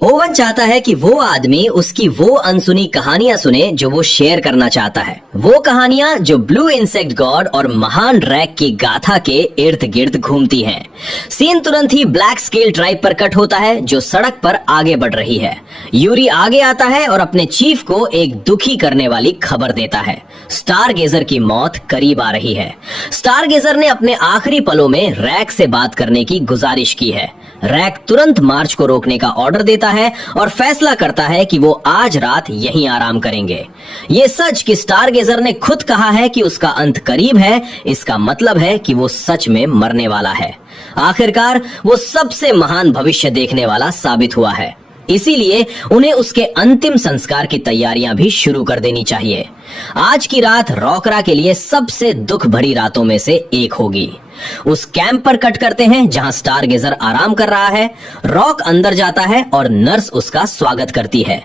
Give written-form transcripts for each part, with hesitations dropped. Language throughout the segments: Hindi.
ओवन चाहता है कि वो आदमी उसकी वो अनसुनी कहानियां सुने जो वो शेयर करना चाहता है। वो कहानियां जो ब्लू इंसेक्ट गॉड और महान रैक की गाथा के इर्द गिर्द घूमती हैं। सीन तुरंत ही ब्लैक स्केल ट्राइब पर कट होता है जो सड़क पर आगे बढ़ रही है। यूरी आगे आता है और अपने चीफ को एक दुखी करने वाली खबर देता है। स्टारगेजर की मौत करीब आ रही है। स्टारगेजर ने अपने आखिरी पलों में रैक से बात करने की गुजारिश की है। रैक तुरंत मार्च को रोकने का ऑर्डर देता है और फैसला करता है कि वो आज रात यहीं आराम करेंगे। ये सच कि स्टारगेजर ने खुद कहा है कि उसका अंत करीब है, इसका मतलब है कि वो सच में मरने वाला है। आखिरकार वो सबसे महान भविष्य देखने वाला साबित हुआ है। इसीलिए उन्हें उसके अंतिम संस्कार की तैयारियां भी शुरू कर देनी चाहिए। आज की रात रॉकरा के लिए सबसे दुख भरी रातों में से एक होगी। उस कैंप पर कट करते हैं जहां स्टारगेजर आराम कर रहा है। रॉक अंदर जाता है और नर्स उसका स्वागत करती है।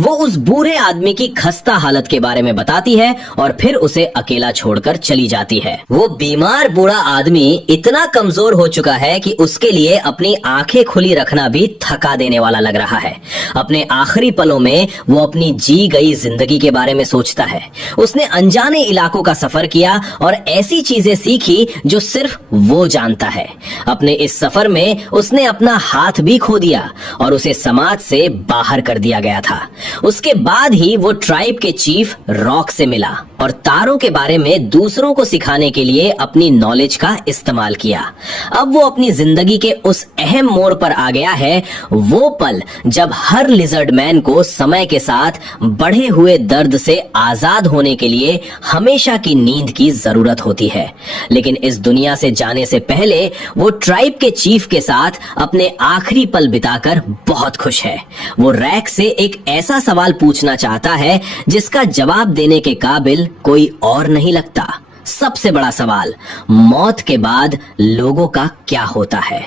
वो उस बूढ़े आदमी की खस्ता हालत के बारे में बताती है और फिर उसे अकेला छोड़कर चली जाती है। वो बीमार बूढ़ा आदमी इतना कमजोर हो चुका है कि उसके लिए अपनी आंखें खुली रखना भी थका देने वाला लग रहा है। अपने आखिरी पलों में वो अपनी जी गई जिंदगी के बारे में सोचता है। उसने अनजाने इलाकों का सफर किया और ऐसी चीजें सीखी जो सिर्फ वो जानता है। अपने इस सफर में उसने अपना हाथ भी खो दिया और उसे समाज से बाहर कर दिया गया था। उसके बाद ही वो ट्राइब के चीफ रॉक से मिला और तारों के बारे में दूसरों को सिखाने के लिए अपनी नॉलेज का इस्तेमाल किया। अब वो अपनी जिंदगी के उस अहम मोड़ पर आ गया है, वो पल जब हर लिजर्ड मैन को समय के साथ बढ़े हुए दर्द से आजाद होने के लिए हमेशा की नींद की जरूरत होती है। लेकिन इस दुनिया से जाने से पहले वो ट्राइब के चीफ के साथ अपने आखिरी पल बिताकर बहुत खुश है। वो रैक से एक ऐसा सवाल पूछना चाहता है जिसका जवाब देने के काबिल कोई और नहीं लगता। सबसे बड़ा सवाल, मौत के बाद लोगों का क्या होता है?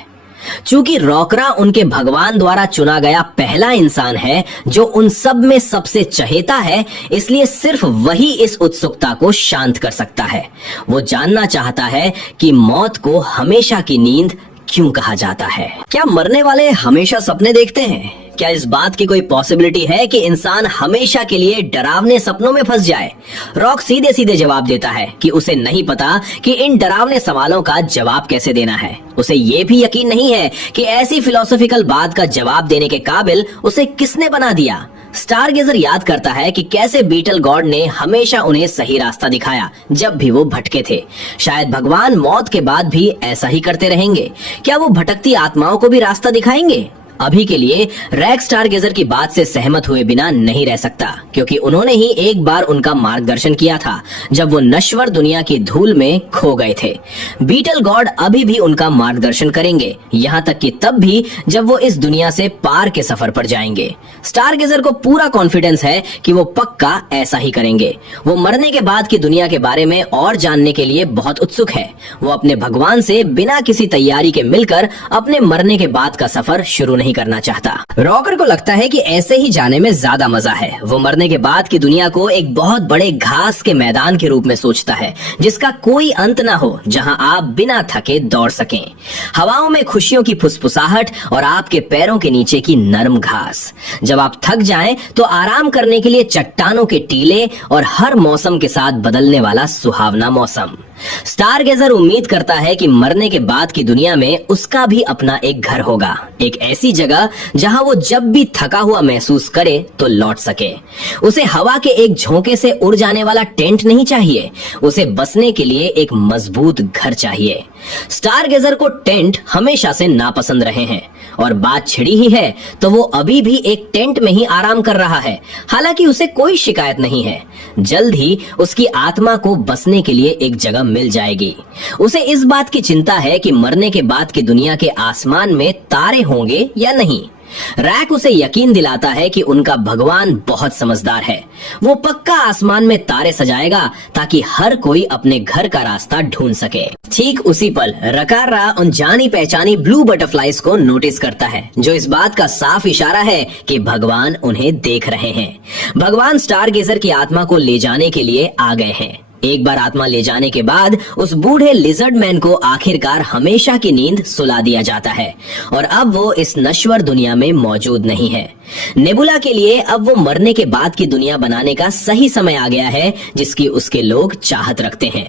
चूंकि रॉकरा उनके भगवान द्वारा चुना गया पहला इंसान है जो उन सब में सबसे चहेता है, इसलिए सिर्फ वही इस उत्सुकता को शांत कर सकता है। वो जानना चाहता है कि मौत को हमेशा की नींद क्यों कहा जाता है। क्या मरने वाले हमेशा सपने देखते हैं? क्या इस बात की कोई पॉसिबिलिटी है कि इंसान हमेशा के लिए डरावने सपनों में फंस जाए? रॉक सीधे सीधे जवाब देता है कि उसे नहीं पता कि इन डरावने सवालों का जवाब कैसे देना है। उसे ये भी यकीन नहीं है कि ऐसी फिलोसॉफिकल बात का जवाब देने के काबिल उसे किसने बना दिया। स्टारगेजर याद करता है कि कैसे बीटल गॉड ने हमेशा उन्हें सही रास्ता दिखाया जब भी वो भटके थे। शायद भगवान मौत के बाद भी ऐसा ही करते रहेंगे। क्या वो भटकती आत्माओं को भी रास्ता दिखाएंगे? अभी के लिए रैक स्टारगेजर की बात से सहमत हुए बिना नहीं रह सकता, क्योंकि उन्होंने ही एक बार उनका मार्गदर्शन किया था जब वो नश्वर दुनिया की धूल में खो गए थे। बीटल गॉड अभी भी उनका मार्गदर्शन करेंगे, यहाँ तक कि तब भी जब वो इस दुनिया से पार के सफर पर जाएंगे। स्टारगेजर को पूरा कॉन्फिडेंस है कि वो पक्का ऐसा ही करेंगे। वो मरने के बाद की दुनिया के बारे में और जानने के लिए बहुत उत्सुक है। वो अपने भगवान से बिना किसी तैयारी के मिलकर अपने मरने के बाद का सफर शुरू नहीं करना चाहता। रॉकर को लगता है कि ऐसे ही जाने में ज्यादा मजा है। वो मरने के बाद की दुनिया को एक बहुत बड़े घास के मैदान के रूप में सोचता है जिसका कोई अंत ना हो, जहां आप बिना थके दौड़ सकें। हवाओं में खुशियों की फुसफुसाहट और आपके पैरों के नीचे की नरम घास। जब आप थक जाएं तो आराम करने के लिए चट्टानों के टीले और हर मौसम के साथ बदलने वाला सुहावना मौसम। स्टारगेजर उम्मीद करता है कि मरने के बाद की दुनिया में उसका भी अपना एक घर होगा, एक ऐसी जगह जहां वो जब भी थका हुआ महसूस करे तो लौट सके। उसे हवा के एक झोंके से उड़ जाने वाला टेंट नहीं चाहिए, उसे बसने के लिए एक मजबूत घर चाहिए। स्टारगेजर को टेंट हमेशा से नापसंद रहे हैं और बात छिड़ी ही है तो वो अभी भी एक टेंट में ही आराम कर रहा है। हालांकि उसे कोई शिकायत नहीं है। जल्द ही उसकी आत्मा को बसने के लिए एक जगह मिल जाएगी। उसे इस बात की चिंता है कि मरने के बाद की दुनिया के आसमान में तारे होंगे या नहीं। रैक उसे यकीन दिलाता है कि उनका भगवान बहुत समझदार है। वो पक्का आसमान में तारे सजाएगा ताकि हर कोई अपने घर का रास्ता ढूंढ सके। ठीक उसी पल रकारा उन जानी पहचानी ब्लू बटरफ्लाइज को नोटिस करता है, जो इस बात का साफ इशारा है कि भगवान उन्हें देख रहे हैं। भगवान स्टारगेजर की आत्मा को ले जाने के लिए आ गए हैं। एक बार आत्मा ले जाने के बाद उस बूढ़े लिजर्ड मैन को आखिरकार हमेशा की नींद सुला दिया जाता है और अब वो इस नश्वर दुनिया में मौजूद नहीं है। नेबुला के लिए अब वो मरने के बाद की दुनिया बनाने का सही समय आ गया है जिसकी उसके लोग चाहत रखते हैं।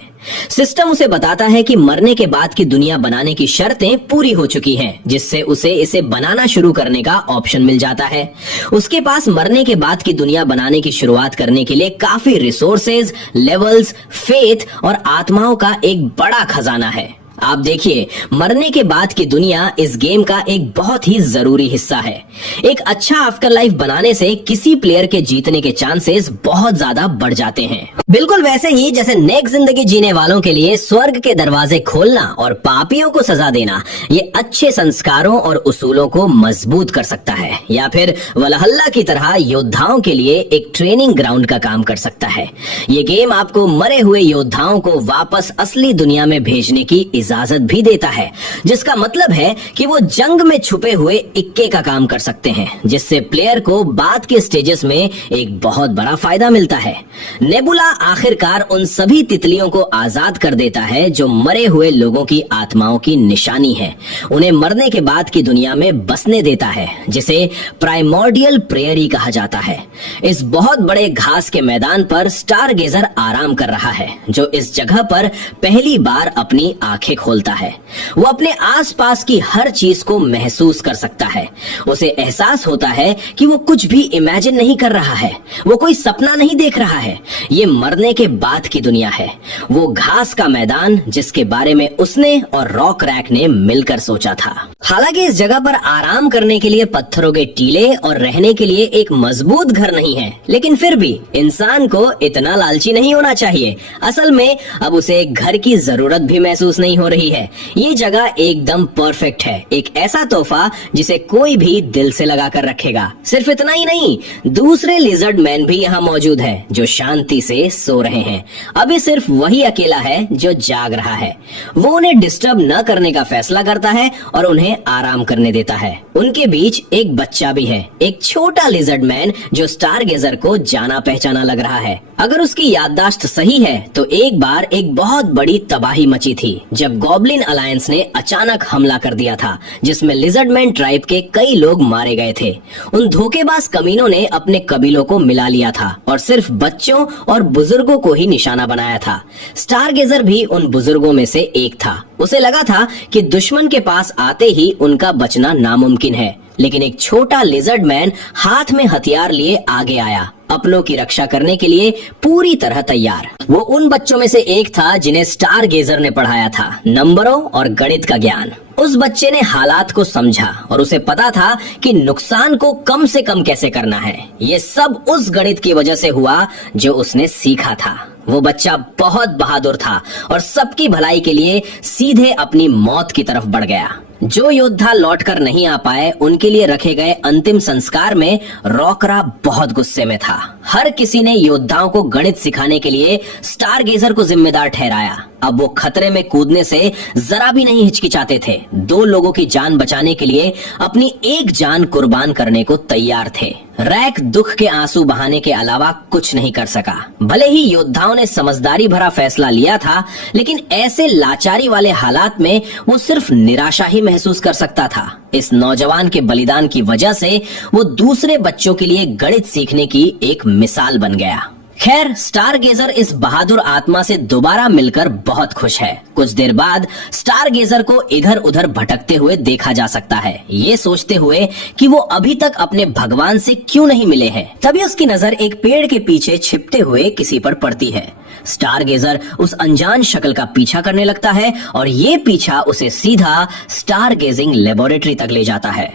सिस्टम उसे बताता है कि मरने के बाद की दुनिया बनाने की शर्तें पूरी हो चुकी हैं, जिससे उसे इसे बनाना शुरू करने का ऑप्शन मिल जाता है। उसके पास मरने के बाद की दुनिया बनाने की शुरुआत करने के लिए काफी रिसोर्सेज, लेवल्स, फेथ और आत्माओं का एक बड़ा खजाना है। आप देखिए, मरने के बाद की दुनिया इस गेम का एक बहुत ही जरूरी हिस्सा है। एक अच्छा आफ्टर लाइफ बनाने से किसी प्लेयर के जीतने के चांसेस बहुत ज्यादा बढ़ जाते हैं। बिल्कुल वैसे ही जैसे नेक जिंदगी जीने वालों के लिए स्वर्ग के दरवाजे खोलना और पापियों को सजा देना ये अच्छे संस्कारों और उसूलों को मजबूत कर सकता है, या फिर वलहल्ला की तरह योद्धाओं के लिए एक ट्रेनिंग ग्राउंड का काम कर सकता है। ये गेम आपको मरे हुए योद्धाओं को वापस असली दुनिया में भेजने की इजाजत भी देता है, जिसका मतलब है कि वो जंग में छुपे हुए इक्के का काम कर सकते हैं, जिससे प्लेयर को बाद के स्टेजेस में एक बहुत बड़ा फायदा मिलता है। नेबुला आखिरकार उन सभी तितलियों को आजाद कर देता है जो मरे हुए लोगों की आत्माओं की निशानी है। उन्हें मरने के बाद की दुनिया में बसने देता है, जिसे प्राइमोर्डियल प्रेयरी कहा जाता है। इस बहुत बड़े घास के मैदान पर स्टार गेजर आराम कर रहा है, जो इस जगह पर पहली बार अपनी आंखें खोलता है। वो अपने आसपास की हर चीज को महसूस कर सकता है। उसे एहसास होता है कि वो कुछ भी इमेजिन नहीं कर रहा है, वो कोई सपना नहीं देख रहा है। ये मरने के बाद की दुनिया है, वो घास का मैदान जिसके बारे में उसने और रॉक रैक ने मिलकर सोचा था। हालांकि इस जगह पर आराम करने के लिए पत्थरों के टीले और रहने के लिए एक मजबूत घर नहीं है, लेकिन फिर भी इंसान को इतना लालची नहीं होना चाहिए। असल में अब उसे एक घर की जरूरत भी महसूस नहीं हो रही है। ये जगह एकदम परफेक्ट है, एक ऐसा तोहफा जिसे कोई भी दिल से लगा कर रखेगा। सिर्फ इतना ही नहीं, दूसरे लिजर्ड मैन भी यहाँ मौजूद है जो शांति से सो रहे हैं। अभी सिर्फ वही अकेला है जो जाग रहा है। वो उन्हें डिस्टर्ब न करने का फैसला करता है और उन्हें आराम करने देता है। उनके बीच एक बच्चा भी है, एक छोटा लिजर्ड मैन जो स्टार गेजर को जाना पहचाना लग रहा है। अगर उसकी याददाश्त सही है तो एक बार एक बहुत बड़ी तबाही मची थी जब गॉब्लिन अलायंस ने अचानक हमला कर दिया था, जिसमें लिजर्डमैन ट्राइब के कई लोग मारे गए थे। उन धोखेबाज कमीनों ने अपने कबीलों को मिला लिया था और सिर्फ बच्चों और बुजुर्गों को ही निशाना बनाया था। स्टार गेजर भी उन बुजुर्गों में से एक था। उसे लगा था कि दुश्मन के पास आते ही उनका बचना नामुमकिन है, लेकिन एक छोटा लिजर्ड मैन हाथ में हथियार लिए आगे आया, अपनों की रक्षा करने के लिए पूरी तरह तैयार। वो उन बच्चों में से एक था जिन्हें स्टार गेजर ने पढ़ाया था नंबरों और गणित का ज्ञान। उस बच्चे ने हालात को समझा और उसे पता था कि नुकसान को कम से कम कैसे करना है। ये सब उस गणित की वजह से हुआ जो उसने सीखा था। वो बच्चा बहुत बहादुर था और सबकी भलाई के लिए सीधे अपनी मौत की तरफ बढ़ गया। जो योद्धा लौटकर नहीं आ पाए उनके लिए रखे गए अंतिम संस्कार में रॉकरा बहुत गुस्से में था। हर किसी ने योद्धाओं को गणित सिखाने के लिए स्टार गेजर को जिम्मेदार ठहराया। अब वो खतरे में कूदने से जरा भी नहीं हिचकिचाते थे। 2 लोगों की जान बचाने के लिए अपनी एक जान कुर्बान करने को तैयार थे। रैक दुख के आंसू बहाने के अलावा कुछ नहीं कर सका। भले ही योद्धाओं ने समझदारी भरा फैसला लिया था, लेकिन ऐसे लाचारी वाले हालात में वो सिर्फ निराशा ही महसूस कर सकता था। इस नौजवान के बलिदान की वजह से वो दूसरे बच्चों के लिए गणित सीखने की एक मिसाल बन गया। खैर, स्टार गेजर इस बहादुर आत्मा से दोबारा मिलकर बहुत खुश है। कुछ देर बाद स्टार गेजर को इधर उधर भटकते हुए देखा जा सकता है, ये सोचते हुए कि वो अभी तक अपने भगवान से क्यों नहीं मिले हैं। तभी उसकी नजर एक पेड़ के पीछे छिपते हुए किसी पर पड़ती है। स्टार गेजर उस अनजान शक्ल का पीछा करने लगता है और ये पीछा उसे सीधा स्टार गेजिंग लेबोरेटरी तक ले जाता है।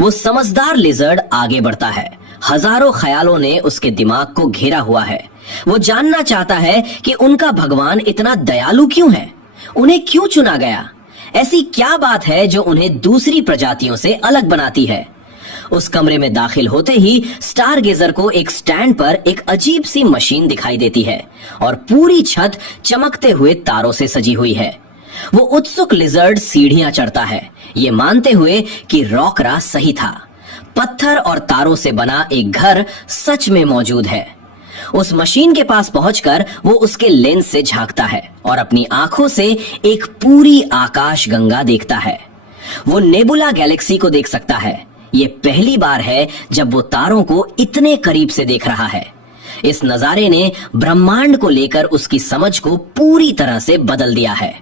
वो समझदार लिजर्ड आगे बढ़ता है। हजारों ख्यालों ने उसके दिमाग को घेरा हुआ है। वो जानना चाहता है कि उनका भगवान इतना दयालु क्यों है, उन्हें क्यों चुना गया, ऐसी क्या बात है जो उन्हें दूसरी प्रजातियों से अलग बनाती है। उस कमरे में दाखिल होते ही स्टार गेजर को एक स्टैंड पर एक अजीब सी मशीन दिखाई देती है और पूरी छत चमकते हुए तारों से सजी हुई है। वो उत्सुक लिजर्ड सीढ़ियां चढ़ता है, ये मानते हुए कि रॉकरा सही था। पत्थर और तारों से बना एक घर सच में मौजूद है। उस मशीन के पास पहुंचकर वो उसके लेंस से झांकता है और अपनी आंखों से एक पूरी आकाश गंगा देखता है। वो नेबुला गैलेक्सी को देख सकता है। ये पहली बार है जब वो तारों को इतने करीब से देख रहा है। इस नजारे ने ब्रह्मांड को लेकर उसकी समझ को पूरी तरह से बदल दिया है।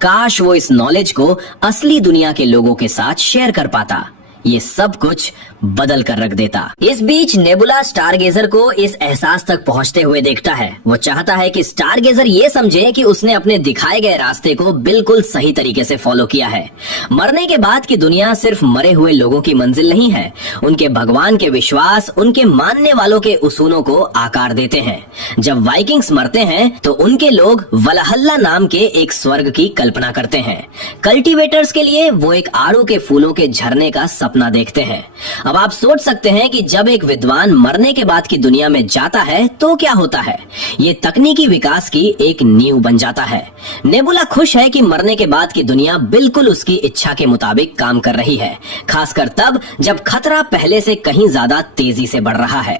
काश वो इस नॉलेज को असली दुनिया के लोगों के साथ शेयर कर पाता। ये सब कुछ बदल कर रख देता। इस बीच नेबुला स्टारगेजर को इस एहसास तक पहुंचते हुए देखता है। वो चाहता है कि स्टारगेजर ये समझे कि उसने अपने दिखाए गए रास्ते को बिल्कुल सही तरीके से फॉलो किया है। मरने के बाद की दुनिया सिर्फ मरे हुए लोगों की मंजिल नहीं है। उनके भगवान के विश्वास, उनके मानने वालों के उसूलों को आकार देते हैं। जब वाइकिंग्स मरते हैं तो उनके लोग वलहल्ला नाम के एक स्वर्ग की कल्पना करते हैं। कल्टीवेटर्स के लिए वो एक आड़ू के फूलों के झरने का सपना देखते हैं। अब आप सोच सकते हैं कि जब एक विद्वान मरने के बाद की दुनिया में जाता है तो क्या होता है। ये तकनीकी विकास की एक नींव बन जाता है। नेबुला खुश है कि मरने के बाद की दुनिया बिल्कुल उसकी इच्छा के मुताबिक काम कर रही है, खासकर तब जब खतरा पहले से कहीं ज्यादा तेजी से बढ़ रहा है।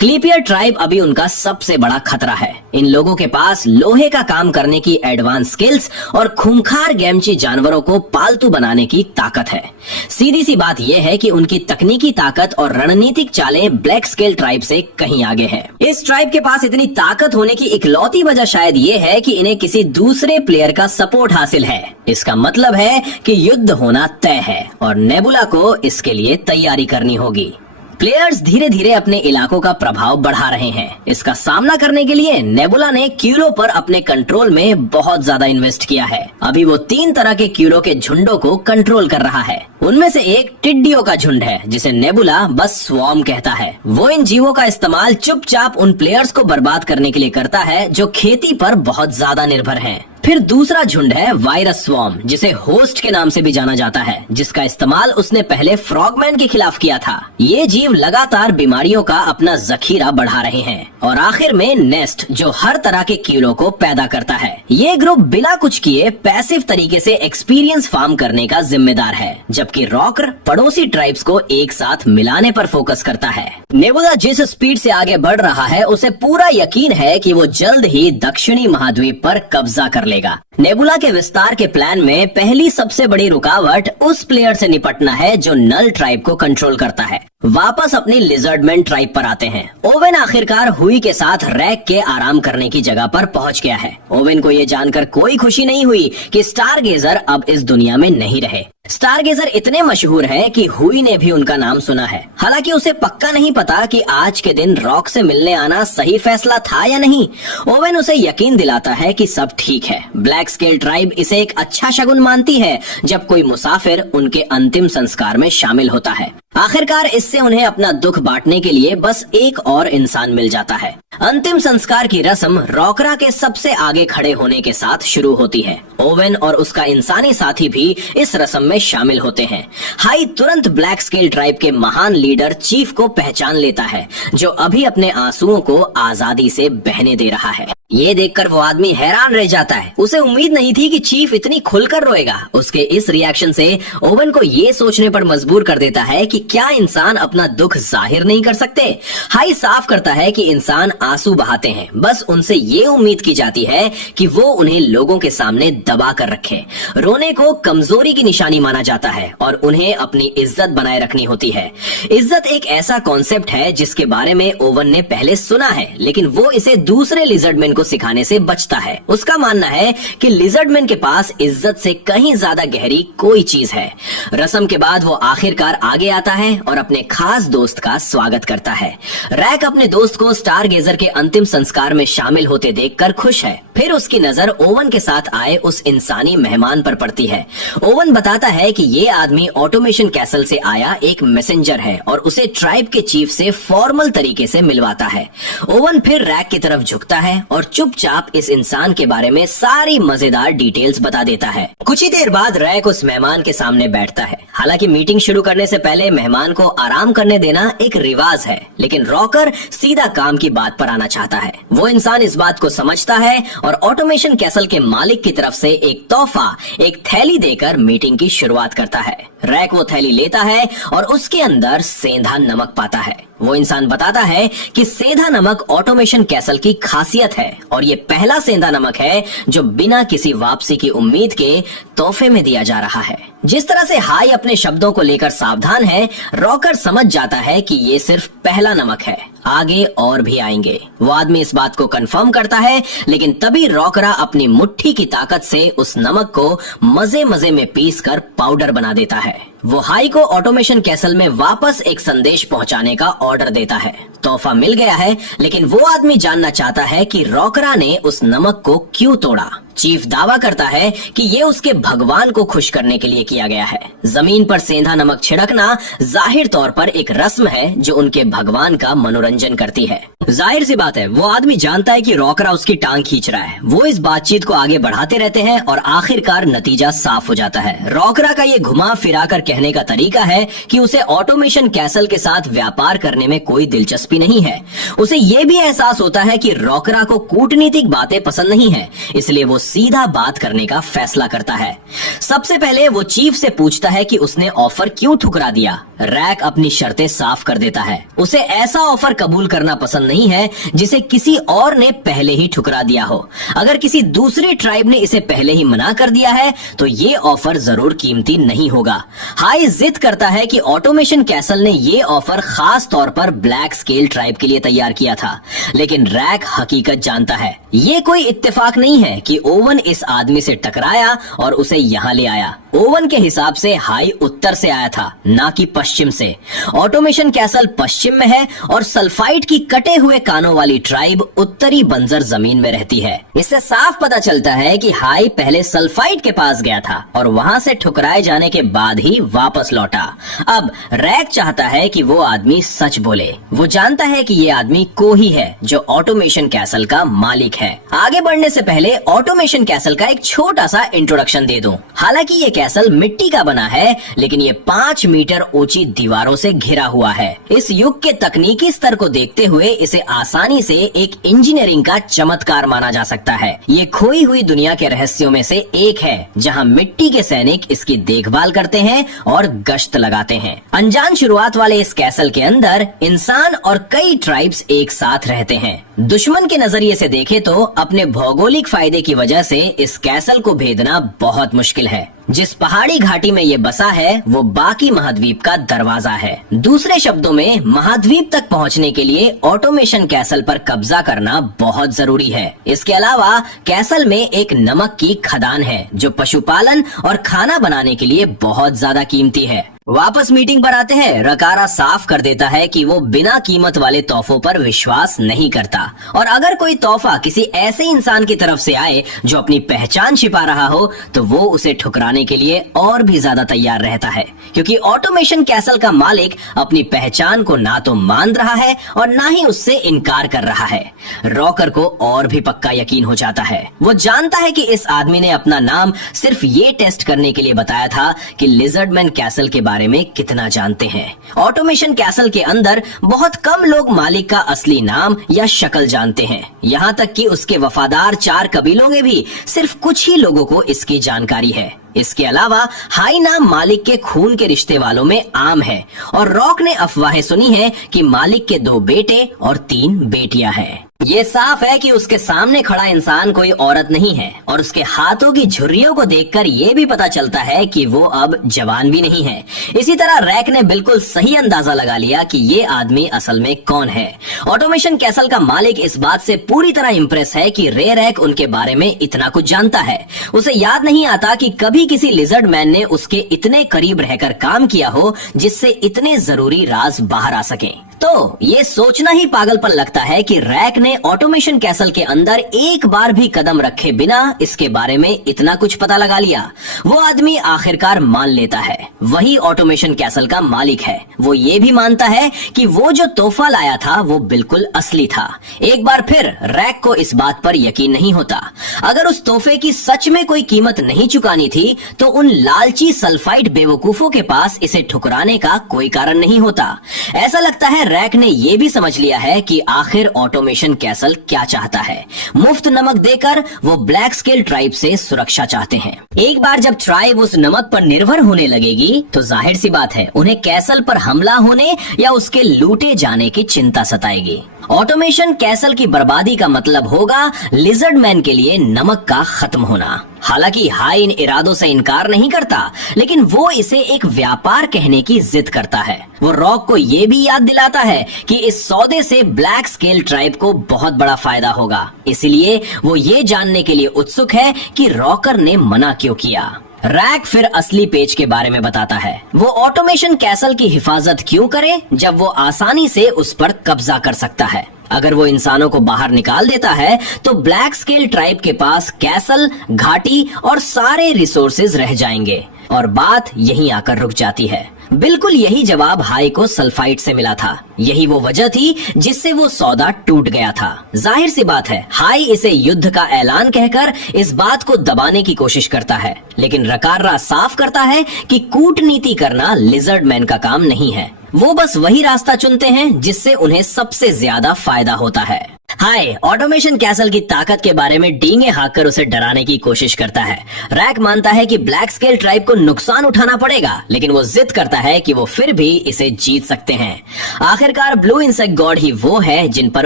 क्लीपियर ट्राइब अभी उनका सबसे बड़ा खतरा है। इन लोगों के पास लोहे का काम करने की एडवांस स्किल्स और खूंखार गेमची जानवरों को पालतू बनाने की ताकत है। सीधी सी बात यह है कि उनकी तकनीकी ताकत और रणनीतिक चालें ब्लैक स्केल ट्राइब से कहीं आगे हैं। इस ट्राइब के पास इतनी ताकत होने की इकलौती वजह शायद ये है कि इन्हें किसी दूसरे प्लेयर का सपोर्ट हासिल है। इसका मतलब है कि युद्ध होना तय है और नेबुला को इसके लिए तैयारी करनी होगी। प्लेयर्स धीरे धीरे अपने इलाकों का प्रभाव बढ़ा रहे हैं। इसका सामना करने के लिए नेबुला ने क्यूलो पर अपने कंट्रोल में बहुत ज्यादा इन्वेस्ट किया है। अभी वो 3 तरह के क्यूलो के झुंडों को कंट्रोल कर रहा है। उनमें से एक टिड्डियों का झुंड है जिसे नेबुला बस स्वॉर्म कहता है। वो इन जीवों का इस्तेमाल चुपचाप उन प्लेयर्स को बर्बाद करने के लिए करता है जो खेती पर बहुत ज्यादा निर्भर हैं। फिर दूसरा झुंड है वायरस स्वॉर्म, जिसे होस्ट के नाम से भी जाना जाता है, जिसका इस्तेमाल उसने पहले फ्रॉगमैन के खिलाफ किया था। ये जीव लगातार बीमारियों का अपना जखीरा बढ़ा रहे हैं। और आखिर में नेस्ट, जो हर तरह के कीड़ों को पैदा करता है। ये ग्रुप बिना कुछ किए पैसिव तरीके से एक्सपीरियंस फार्म करने का जिम्मेदार है, जबकि रॉकर पड़ोसी ट्राइब्स को एक साथ मिलाने पर फोकस करता है। नेबुला जिस स्पीड से आगे बढ़ रहा है उसे पूरा यकीन है कि वो जल्द ही दक्षिणी महाद्वीप पर कब्जा कर लेगा। नेबुला के विस्तार के प्लान में पहली सबसे बड़ी रुकावट उस प्लेयर से निपटना है जो नल ट्राइब को कंट्रोल करता है। वापस अपनी लिजर्डमैन ट्राइब पर आते हैं। ओवेन आखिरकार हुई के साथ रैक के आराम करने की जगह पर पहुंच गया है। ओवेन को ये जानकर कोई खुशी नहीं हुई कि स्टारगेजर अब इस दुनिया में नहीं रहे। स्टारगेजर इतने मशहूर हैं कि हुई ने भी उनका नाम सुना है। हालांकि उसे पक्का नहीं पता कि आज के दिन रॉक से मिलने आना सही फैसला था या नहीं। ओवेन उसे यकीन दिलाता है कि सब ठीक है। ब्लैक स्केल ट्राइब इसे एक अच्छा शगुन मानती है जब कोई मुसाफिर उनके अंतिम संस्कार में शामिल होता है। आखिरकार इससे उन्हें अपना दुख बांटने के लिए बस एक और इंसान मिल जाता है। अंतिम संस्कार की रस्म रॉकरा के सबसे आगे खड़े होने के साथ शुरू होती है। ओवेन और उसका इंसानी साथी भी इस रस्म में शामिल होते हैं। हाई तुरंत ब्लैक स्केल ट्राइब के महान लीडर चीफ को पहचान लेता है, जो अभी अपने आंसुओं को आजादी से बहने दे रहा है। ये देखकर वो आदमी हैरान रह जाता है। उसे उम्मीद नहीं थी कि चीफ इतनी खुलकर रोएगा। उसके इस रिएक्शन से ओवेन को ये सोचने पर मजबूर कर देता है कि क्या इंसान अपना दुख जाहिर नहीं कर सकते। हाई साफ करता है कि इंसान आंसू बहाते हैं, बस उनसे ये उम्मीद की जाती है कि वो उन्हें लोगों के सामने दबा कर रखे। रोने को कमजोरी की निशानी माना जाता है और उन्हें अपनी इज्जत बनाए रखनी होती है। इज्जत एक ऐसा कॉन्सेप्ट है जिसके बारे में ओवेन ने पहले सुना है, लेकिन वो इसे दूसरे लिजर्डमैन को सिखाने से बचता है। उसका मानना है कि लिजर्डमैन के पास इज्जत से कहीं ज्यादा गहरी कोई चीज है। रस्म के बाद वो आखिरकार आगे आता है और अपने खास दोस्त का स्वागत करता है। रैक अपने दोस्त को स्टारगेजर के अंतिम संस्कार में शामिल होते देखकर खुश है। फिर उसकी नजर ओवन के साथ आए उस इंसानी मेहमान पर पड़ती है। ओवन बताता है कि ये आदमी ऑटोमेशन कैसल से आया एक मैसेंजर है और उसे ट्राइब के चीफ से फॉर्मल तरीके से मिलवाता है। ओवन फिर रैक की तरफ झुकता है और चुपचाप इस इंसान के बारे में सारी मजेदार डिटेल्स बता देता है। कुछ ही देर बाद रैक उस मेहमान के सामने बैठता है। हालांकि मीटिंग शुरू करने से पहले मेहमान को आराम करने देना एक रिवाज है, लेकिन रॉकर सीधा काम की बात पर आना चाहता है। वो इंसान इस बात को समझता है और ऑटोमेशन कैसल के मालिक की तरफ से एक तोहफा, एक थैली देकर मीटिंग की शुरुआत करता है। रैक वो थैली लेता है और उसके अंदर सेंधा नमक पाता है। वो इंसान बताता है कि सेंधा नमक ऑटोमेशन कैसल की खासियत है और ये पहला सेंधा नमक है जो बिना किसी वापसी की उम्मीद के तोहफे में दिया जा रहा है। जिस तरह से हाई अपने शब्दों को लेकर सावधान है, रॉकर समझ जाता है कि ये सिर्फ पहला नमक है, आगे और भी आएंगे। वो आदमी इस बात को कंफर्म करता है, लेकिन तभी रॉकरा अपनी मुट्ठी की ताकत से उस नमक को मजे मजे में पीस कर पाउडर बना देता है। वो हाई को ऑटोमेशन कैसल में वापस एक संदेश पहुंचाने का ऑर्डर देता है। तोहफा मिल गया है, लेकिन वो आदमी जानना चाहता है कि रॉकरा ने उस नमक को क्यों तोड़ा। चीफ दावा करता है कि ये उसके भगवान को खुश करने के लिए किया गया है। जमीन पर सेंधा नमक छिड़कना जाहिर तौर पर एक रस्म है जो उनके भगवान का मनोरंजन करती है। जाहिर सी बात है, वो आदमी जानता है कि रॉकरा उसकी टांग खींच रहा है। वो इस बातचीत को आगे बढ़ाते रहते हैं और आखिरकार नतीजा साफ हो जाता है। रॉकरा का ये घुमा फिराकर कहने का तरीका है कि उसे ऑटोमेशन कैसल के साथ व्यापार करने में कोई दिलचस्पी नहीं है। उसे ये भी एहसास होता है कि रॉकरा को कूटनीतिक बातें पसंद नहीं है, इसलिए वो सीधा बात करने का फैसला करता है। सबसे पहले वो चीफ से पूछता है कि उसने ऑफर क्यों ठुकरा दिया। रैक अपनी शर्तें साफ कर देता है। उसे ऐसा ऑफर कबूल करना पसंद नहीं है जिसे किसी और ने पहले ही ठुकरा दिया हो। अगर किसी दूसरी ट्राइब ने इसे पहले ही मना कर दिया है तो ये ऑफर जरूर कीमती नहीं होगा। हाई जिद करता है कि ऑटोमेशन कैसल ने ये ऑफर खास तौर पर ब्लैक स्केल ट्राइब के लिए तैयार किया था, लेकिन रैक हकीकत जानता है। ये कोई इत्तेफाक नहीं है कि ओवन इस आदमी से टकराया और उसे यहाँ ले आया। ओवन के हिसाब से हाई उत्तर से आया था, ना कि पश्चिम से। ऑटोमेशन कैसल पश्चिम में है और सल्फाइड की कटे हुए कानों वाली ट्राइब उत्तरी बंजर जमीन में रहती है। इससे साफ पता चलता है कि हाई पहले सल्फाइड के पास गया था और वहाँ से ठुकराए जाने के बाद ही वापस लौटा। अब रैक चाहता है कि वो आदमी सच बोले। वो जानता है कि ये आदमी कोही है जो ऑटोमेशन कैसल का मालिक है। आगे बढ़ने से पहले ऑटोमेशन कैसल का एक छोटा सा इंट्रोडक्शन दे दूं। हालांकि ये कैसल मिट्टी का बना है, लेकिन ये 5 मीटर ऊंची दीवारों से घिरा हुआ है। इस युग के तकनीकी स्तर को देखते हुए इसे आसानी से एक इंजीनियरिंग का चमत्कार माना जा सकता है। ये खोई हुई दुनिया के रहस्यों में से एक है, जहां मिट्टी के सैनिक इसकी देखभाल करते हैं और गश्त लगाते हैं। अनजान शुरुआत वाले इस कैसल के अंदर इंसान और कई ट्राइब्स एक साथ रहते हैं। दुश्मन के नजरिए से देखे तो अपने भौगोलिक फायदे की वजह से इस कैसल को भेदना बहुत मुश्किल है। जिस पहाड़ी घाटी में ये बसा है वो बाकी महाद्वीप का दरवाजा है। दूसरे शब्दों में महाद्वीप तक पहुंचने के लिए ऑटोमेशन कैसल पर कब्जा करना बहुत जरूरी है। इसके अलावा कैसल में एक नमक की खदान है जो पशुपालन और खाना बनाने के लिए बहुत ज्यादा कीमती है। वापस मीटिंग पर आते हैं। रकारा साफ कर देता है कि वो बिना कीमत वाले तोहफों पर विश्वास नहीं करता और अगर कोई तोहफा किसी ऐसे इंसान की तरफ से आए जो अपनी पहचान छिपा रहा हो तो वो उसे ठुकराने के लिए और भी ज्यादा तैयार रहता है, क्योंकि ऑटोमेशन कैसल का मालिक अपनी पहचान को ना तो मान रहा है और ना ही उससे इनकार कर रहा है। रॉकर को और भी पक्का यकीन हो जाता है। वो जानता है कि इस आदमी ने अपना नाम सिर्फ ये टेस्ट करने के लिए बताया था कि लिजर्डमैन कैसल के बारे में कितना जानते हैं। ऑटोमेशन कैसल के अंदर बहुत कम लोग मालिक का असली नाम या शक्ल जानते हैं। यहाँ तक कि उसके वफादार 4 कबीलों में भी सिर्फ कुछ ही लोगों को इसकी जानकारी है। इसके अलावा हाई नाम मालिक के खून के रिश्ते वालों में आम है और रॉक ने अफवाहें सुनी है कि मालिक के 2 बेटे और 3 बेटियां हैं। ये साफ है कि उसके सामने खड़ा इंसान कोई औरत नहीं है और उसके हाथों की झुर्रियों को देखकर ये भी पता चलता है कि वो अब जवान भी नहीं है। इसी तरह रैक ने बिल्कुल सही अंदाजा लगा लिया कि ये आदमी असल में कौन है। ऑटोमेशन कैसल का मालिक इस बात से पूरी तरह इम्प्रेस है कि रे रैक उनके बारे में इतना कुछ जानता है। उसे याद नहीं आता कि कभी किसी लिजर्ड मैन ने उसके इतने करीब रहकर काम किया हो जिससे इतने जरूरी राज बाहर आ सके। तो ये सोचना ही पागलपन लगता है कि रैक ने ऑटोमेशन कैसल के अंदर एक बार भी कदम रखे बिना इसके बारे में इतना कुछ पता लगा लिया। वो आदमी आखिरकार मान लेता है, वही ऑटोमेशन कैसल का मालिक है। वो ये भी मानता है कि वो जो तोहफा लाया था वो बिल्कुल असली था। एक बार फिर रैक को इस बात पर यकीन नहीं होता। अगर उस तोहफे की सच में कोई कीमत नहीं चुकानी थी तो उन लालची सल्फाइड बेवकूफों के पास इसे ठुकराने का कोई कारण नहीं होता। ऐसा लगता है रैक ने ये भी समझ लिया है कि आखिर ऑटोमेशन कैसल क्या चाहता है। मुफ्त नमक देकर वो ब्लैक स्केल ट्राइब से सुरक्षा चाहते हैं। एक बार जब ट्राइब उस नमक पर निर्भर होने लगेगी तो जाहिर सी बात है उन्हें कैसल पर हमला होने या उसके लूटे जाने की चिंता सताएगी। ऑटोमेशन कैसल की बर्बादी का मतलब होगा लिजर्ड मैन के लिए नमक का खत्म होना। हालांकि हाई इन इरादों से इनकार नहीं करता, लेकिन वो इसे एक व्यापार कहने की जिद करता है। वो रॉक को ये भी याद दिलाता है कि इस सौदे से ब्लैक स्केल ट्राइब को बहुत बड़ा फायदा होगा, इसलिए वो ये जानने के लिए उत्सुक है कि रॉकर ने मना क्यों किया। रैक फिर असली पेज के बारे में बताता है। वो ऑटोमेशन कैसल की हिफाजत क्यों करे जब वो आसानी से उस पर कब्जा कर सकता है। अगर वो इंसानों को बाहर निकाल देता है तो ब्लैक स्केल ट्राइब के पास कैसल, घाटी और सारे रिसोर्सेज रह जाएंगे और बात यहीं आकर रुक जाती है। बिल्कुल यही जवाब हाई को सल्फाइड से मिला था। यही वो वजह थी जिससे वो सौदा टूट गया था। जाहिर सी बात है हाई इसे युद्ध का ऐलान कहकर इस बात को दबाने की कोशिश करता है, लेकिन रकाररा साफ करता है कि कूटनीति करना लिजर्ड मैन का काम नहीं है। वो बस वही रास्ता चुनते हैं जिससे उन्हें सबसे ज्यादा फायदा होता है। हाय ऑटोमेशन कैसल की ताकत के बारे में डींगे हाँककर उसे डराने की कोशिश करता है। रैक मानता है कि ब्लैक स्केल ट्राइब को नुकसान उठाना पड़ेगा, लेकिन वो जिद करता है कि वो फिर भी इसे जीत सकते हैं। आखिरकार ब्लू इंसेक्ट गॉड ही वो है जिन पर